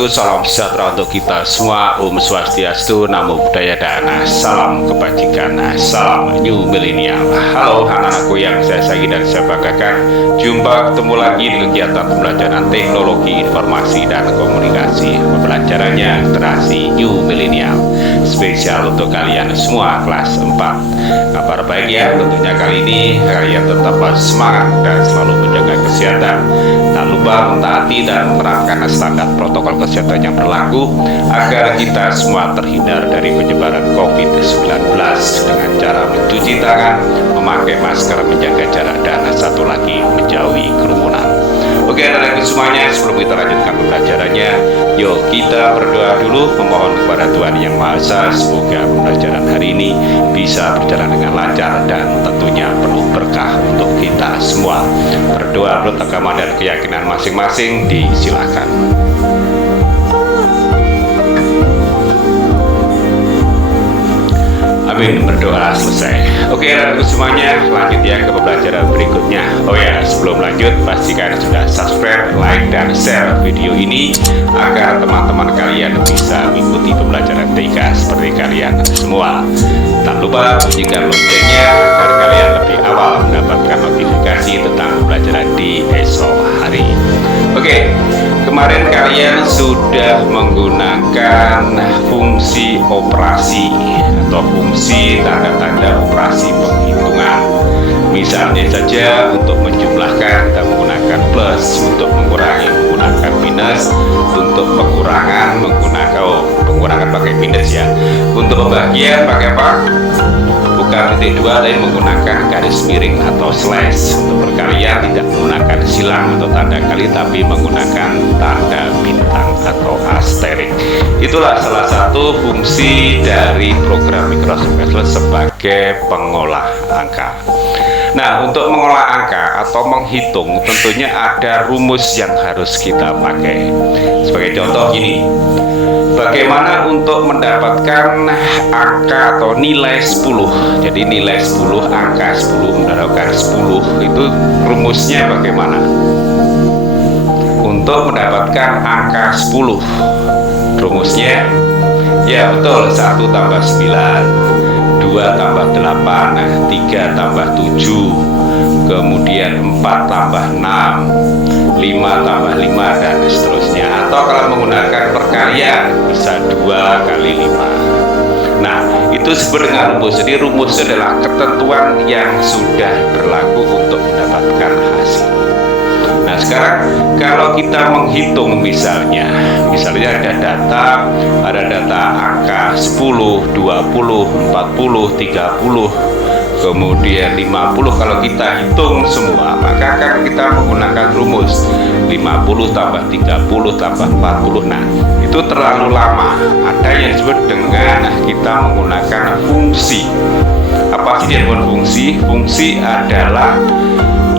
wabarakatuh. Salam sejahtera untuk kita semua. Om Swastiastu, Namo Buddhaya dan salam kebajikan, salam New Millennial. Halo anak-anakku yang saya sayangi dan saya banggakan. Jumpa ketemu lagi di kegiatan pembelajaran teknologi informasi dan komunikasi. Pembelajarannya literasi New Millennial, spesial untuk kalian semua kelas 4. Kabar baik ya, tentunya kali ini kalian tetap semangat dan selalu menjaga kesehatan. Tak lupa mentaati dan menerapkan standar protokol kesehatan yang berlaku agar kita semua terhindar dari penyebaran COVID-19 dengan cara mencuci tangan, memakai masker, menjaga jarak, dan satu lagi menjauhi kerumunan. Oke anak-anak semuanya, sebelum kita lanjutkan pembelajarannya, yuk kita berdoa dulu memohon kepada Tuhan Yang Maha Esa semoga pembelajaran hari ini bisa berjalan dengan lancar dan tentunya penuh berkah untuk kita semua. Berdoa menurut agama dan keyakinan masing-masing, disilakan. Amin, berdoa selesai. Oke anak-anak semuanya, lanjut ya ke pembelajaran berikutnya. Oh ya, sebelum lanjut pastikan sudah subscribe, like, dan share video ini agar teman-teman kalian bisa mengikuti pembelajaran TK seperti kalian semua. Tak lupa bunyikan loncengnya agar kalian lebih awal mendapatkan notifikasi tentang pembelajaran di esok hari. Oke, kemarin kalian sudah menggunakan fungsi operasi atau fungsi tanda-tanda operasi penghitungan. Misalnya saja untuk menjumlahkan kita menggunakan plus, untuk mengurangi menggunakan minus, untuk pengurangan pengurangan pakai minus ya. Untuk pembagian pakai apa? Bukan titik dua, lain menggunakan garis miring atau slash. Untuk perkalian tidak menggunakan silang atau tanda kali, tapi menggunakan tanda bintang atau asterik. Itulah salah satu fungsi dari program Microsoft Excel sebagai pengolah angka. Nah, untuk mengolah angka atau menghitung tentunya ada rumus yang harus kita pakai. Sebagai contoh gini, bagaimana untuk mendapatkan angka atau nilai 10. Jadi nilai 10, angka 10, mendapatkan 10 itu rumusnya bagaimana? Untuk mendapatkan angka 10 rumusnya ya betul, 1 tambah 9, 2 tambah 8, 3 tambah 7, kemudian 4 tambah 6, 5 tambah 5, dan seterusnya. Atau kalau menggunakan perkalian bisa 2 kali 5. Nah, itu disebut dengan rumus. Jadi rumus adalah ketentuan yang sudah berlaku untuk mendapatkan hasil. Nah, sekarang kalau kita menghitung misalnya ada data angka 10, 20, 40, 30, kemudian 50. Kalau kita hitung semua, maka akan kita menggunakan rumus 50 tambah 30 tambah 40. Nah, itu terlalu lama. Ada yang disebut dengan kita menggunakan fungsi. Apa sih yang fungsi? Fungsi adalah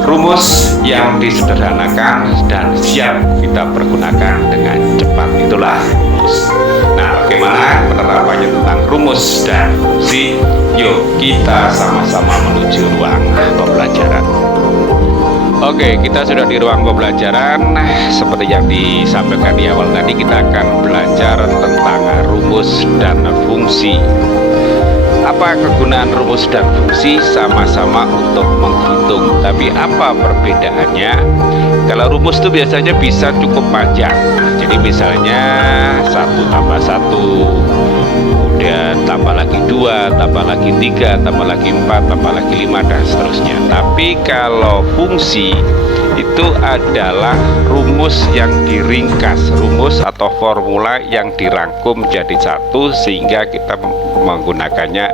rumus yang disederhanakan dan siap kita pergunakan dengan cepat. Itulah rumus. Nah, bagaimana penerapannya tentang rumus dan fungsi? Yuk kita sama-sama menuju ruang pembelajaran. Oke, kita sudah di ruang pembelajaran. Seperti yang disampaikan di awal tadi, kita akan belajar tentang rumus dan fungsi. Apa kegunaan rumus dan fungsi? Sama-sama untuk menghitung, tapi apa perbedaannya? Kalau rumus itu biasanya bisa cukup panjang. Jadi misalnya 1 tambah 1, kemudian tambah lagi 2, tambah lagi 3, tambah lagi 4, tambah lagi 5, dan seterusnya. Tapi kalau fungsi itu adalah rumus yang diringkas, rumus atau formula yang dirangkum jadi satu sehingga kita menggunakannya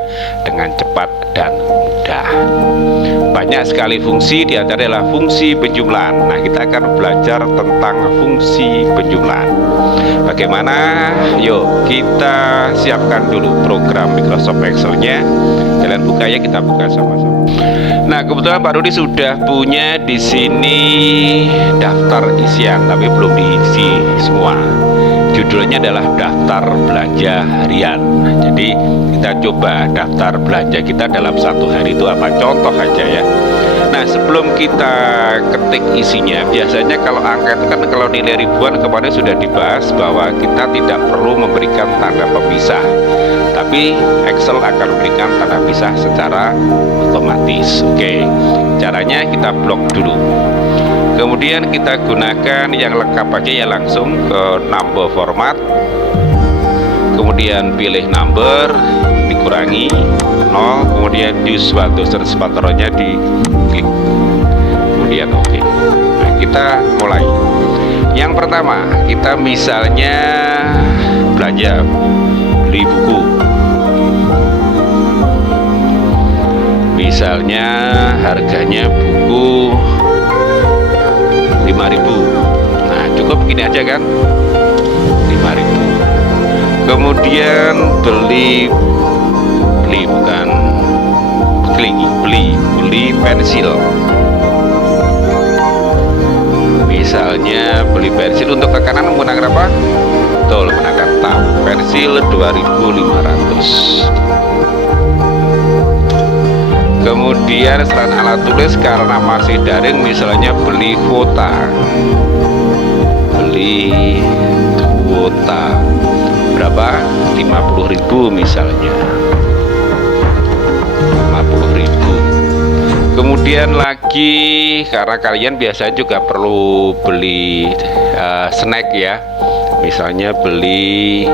dengan cepat dan mudah. Banyak sekali fungsi, diantara adalah fungsi penjumlahan. Nah, kita akan belajar tentang fungsi penjumlahan. Bagaimana? Yuk kita siapkan dulu program Microsoft Excel-nya. Kalian buka ya, kita buka sama-sama. Nah, kebetulan Pak Rudi sudah punya di sini daftar isian, tapi belum diisi semua. Judulnya adalah daftar belanja harian. Jadi kita coba daftar belanja kita dalam satu hari itu apa. Contoh aja ya, Nah, sebelum kita ketik isinya, biasanya kalau angka itu kan kalau nilai ribuan kemarin sudah dibahas bahwa kita tidak perlu memberikan tanda pemisah, tapi Excel akan memberikan tanda pisah secara otomatis. Oke, caranya kita blok dulu. Kemudian kita gunakan yang lengkap aja ya, langsung ke number format. Kemudian pilih number, dikurangi 0, kemudian use waktu search patternnya di klik, kemudian oke. Nah, kita mulai. Yang pertama, kita misalnya belanja, beli buku. Misalnya harganya buku 5.000. Nah, cukup gini aja kan, 5.000. Kemudian beli pensil. Misalnya beli pensil, untuk ke kanan menggunakan apa? Betul, menggunakan tab. Pensil 2.500. Kemudian selain alat tulis, karena masih daring, misalnya beli kuota. Berapa? 50.000 misalnya. 50.000. Kemudian lagi, karena kalian biasanya juga perlu beli snack ya, misalnya beli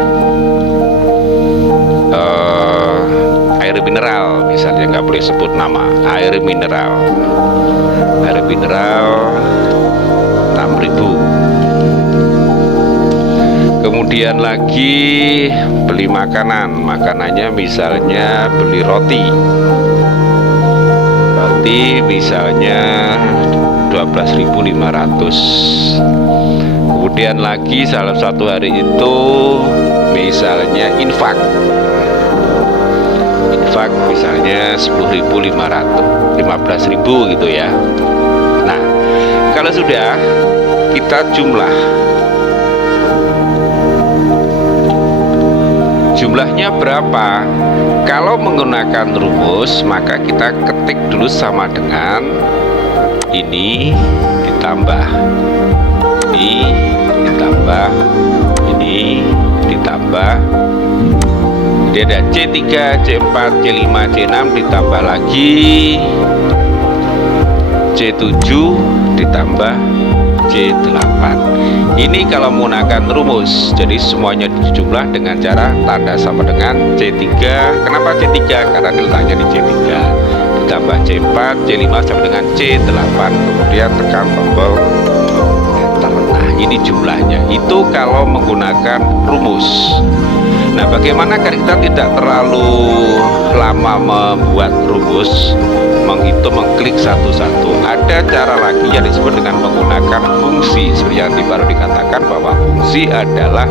air mineral, misalnya nggak boleh sebut nama, air mineral 6.000. Kemudian lagi beli makanannya misalnya beli roti misalnya 12.500. Kemudian lagi salah satu hari itu misalnya infak misalnya 10.500, 15.000 gitu ya. Nah, kalau sudah kita jumlahnya berapa? Kalau menggunakan rumus, maka kita ketik dulu sama dengan ini ditambah ini ditambah ini ditambah, dia ada C3, C4, C5, C6 ditambah lagi C7 ditambah C8. Ini kalau menggunakan rumus, jadi semuanya dijumlah dengan cara tanda sama dengan C3. Kenapa C3? Karena letaknya di C3. Ditambah C4, C5 sama dengan C8. Kemudian tekan tombol enter. Nah, ini jumlahnya. Itu kalau menggunakan rumus. Nah, bagaimana kita tidak terlalu lama membuat rumus, menghitung, mengklik satu-satu? Ada cara lagi yang disebut dengan menggunakan fungsi. Seperti yang baru dikatakan bahwa fungsi adalah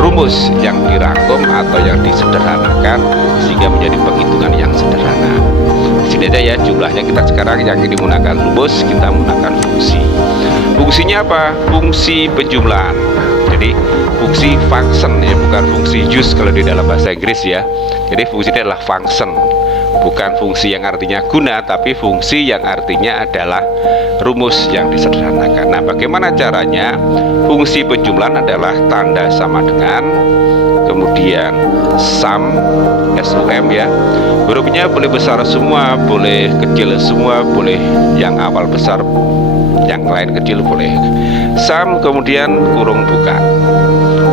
rumus yang dirangkum atau yang disederhanakan sehingga menjadi penghitungan yang sederhana. Di sini aja ya jumlahnya. Kita sekarang yang ini menggunakan rumus, kita menggunakan fungsi. Fungsinya apa? Fungsi penjumlahan. Jadi fungsi function ya, bukan fungsi use kalau di dalam bahasa Inggris ya. Jadi fungsi ini adalah function, bukan fungsi yang artinya guna, tapi fungsi yang artinya adalah rumus yang disederhanakan. Nah, bagaimana caranya? Fungsi penjumlahan adalah tanda sama dengan, kemudian sum, SUM ya. Hurufnya boleh besar semua, boleh kecil semua, boleh yang awal besar, yang lain kecil boleh. Sum kemudian kurung buka.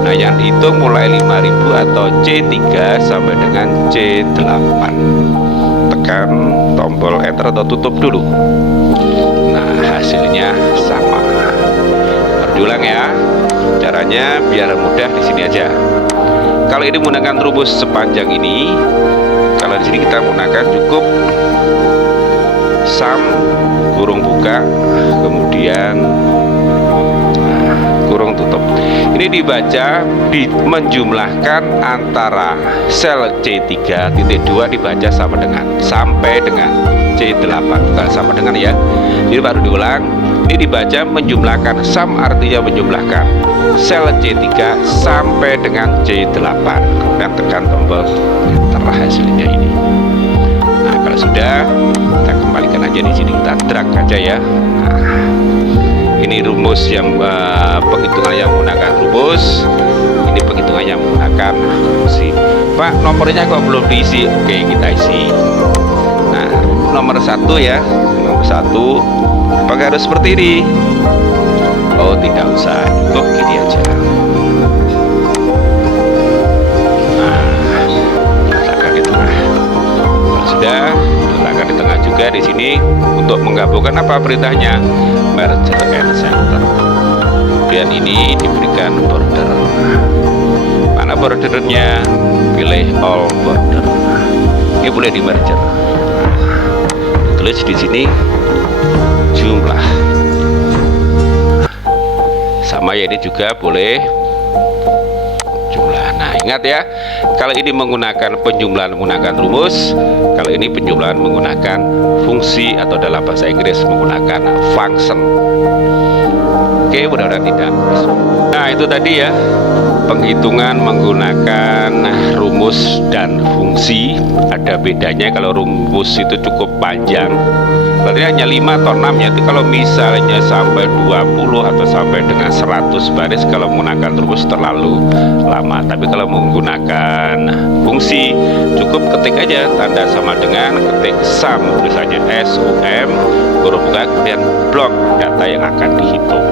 Nah, yang dihitung mulai 5.000 atau C3 sampai dengan C8. Tekan tombol enter atau tutup dulu. Nah, hasilnya sama. Berulang ya. Caranya biar mudah di sini aja. Kalau ini menggunakan rumus sepanjang ini, kalau di sini kita menggunakan cukup sum kurung buka, kemudian kurung tutup. Ini dibaca menjumlahkan antara sel C3.2 dibaca sama dengan sampai dengan C8, bukan sama dengan ya. Jadi baru diulang. Ini dibaca menjumlahkan, sum artinya menjumlahkan sel C3 sampai dengan C8. Kemudian tekan tombol enter, hasilnya ini. Nah, kalau sudah, kita kembalikan aja di sini, kita drag gerak aja ya. Nah, ini rumus yang penghitungan yang menggunakan rumus, ini penghitungannya menggunakan fungsi. Pak, nomornya kok belum diisi? Oke, kita isi. Nah, nomor 1 ya, nomor 1 apakah harus seperti ini? Oh, tidak usah, cukup gini aja. Nah, letakkan di tengah. Kalau sudah, letakkan di tengah juga di sini untuk menggabungkan apa perintahnya? Merger and center. Kemudian ini diberikan border. Mana bordernya? Pilih all border. Ini boleh di merger. Tulis di sini jumlah. Sama ya, ini juga boleh jumlah. Nah, ingat ya, kalau ini menggunakan penjumlahan menggunakan rumus, kalau ini penjumlahan menggunakan fungsi atau dalam bahasa Inggris menggunakan function. Oke, mudah-mudahan tidak. Nah, itu tadi ya, penghitungan menggunakan rumus dan fungsi. Ada bedanya kalau rumus itu cukup panjang, berarti hanya 5 atau 6 ya. Itu kalau misalnya sampai 20 atau sampai dengan 100 baris kalau menggunakan rumus terlalu lama. Tapi kalau menggunakan fungsi cukup ketik aja tanda sama dengan ketik sum, tulisannya SUM, huruf buka, kemudian blok data yang akan dihitung.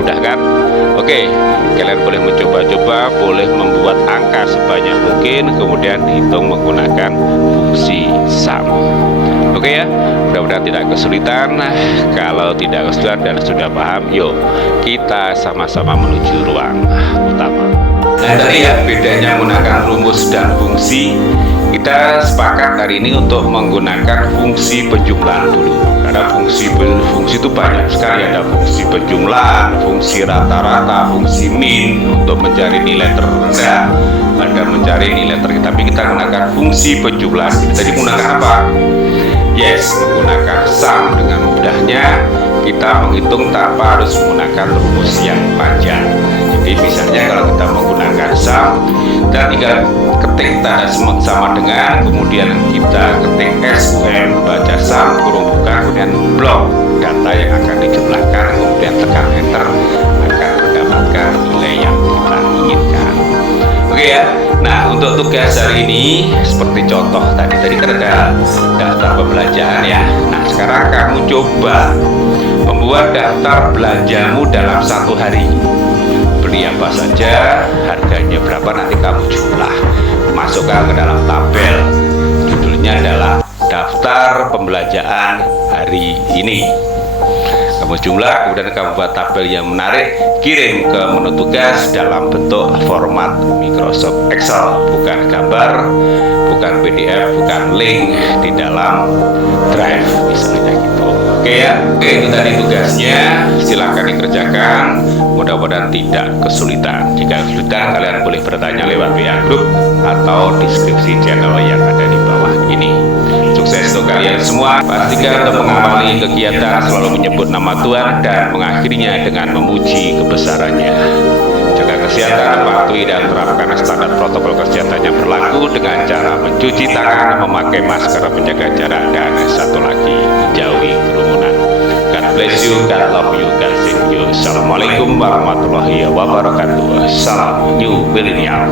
Mudah kan? Oke, kalian boleh mencoba-coba, boleh membuat angka sebanyak mungkin, kemudian dihitung menggunakan fungsi sum. Oke ya, mudah-mudahan tidak kesulitan. Kalau tidak kesulitan dan sudah paham, yuk kita sama-sama menuju ruang utama. Nah, tadi ya bedanya menggunakan rumus dan fungsi. Kita sepakat hari ini untuk menggunakan fungsi penjumlahan dulu, karena fungsi itu banyak sekali. Ada fungsi penjumlahan, fungsi rata-rata, fungsi min untuk mencari nilai terendah, ada mencari nilai tertinggi. Tapi kita menggunakan fungsi penjumlahan. Jadi menggunakan apa? Yes, menggunakan sum. Dengan mudahnya kita menghitung tanpa harus menggunakan rumus yang panjang. Jadi misalnya kalau kita menggunakan sum, kita tinggal ketik tanda sama dengan, kemudian kita ketik SUM, baca sum, kurung buka, kemudian blok data yang akan dijumlahkan, kemudian tekan enter, akan mendapatkan nilai yang kita inginkan. Oke ya. Nah, untuk tugas hari ini seperti contoh tadi kan ada daftar pembelanjaan ya. Nah, sekarang kamu coba membuat daftar belanjamu dalam 1 hari. Beli apa saja, harganya berapa, nanti kamu jumlah, masukkan ke dalam tabel. Judulnya adalah daftar pembelanjaan hari ini. Kamu jumlah, kemudian kamu buat tabel yang menarik, kirim ke menu tugas dalam bentuk format Microsoft Excel, bukan gambar, bukan PDF, bukan link di dalam Drive misalnya gitu. Oke ya, oke, itu tadi tugasnya, silahkan dikerjakan, mudah-mudahan tidak kesulitan. Jika kesulitan, kalian boleh bertanya lewat WA Group atau deskripsi channel yang ada di bawah ini. Sukses untuk kalian semua. Pastikan untuk mengawali kegiatan selalu menyebut nama Tuhan dan mengakhirinya dengan memuji kebesarannya. Jaga kesehatan, patuhi dan terapkan standar protokol kesehatan yang berlaku dengan cara mencuci tangan, memakai masker, menjaga jarak, dan satu lagi, menjauhi kerumunan. God bless you, God love you, God save you. Assalamualaikum warahmatullahi wabarakatuh. Salam New Millennial.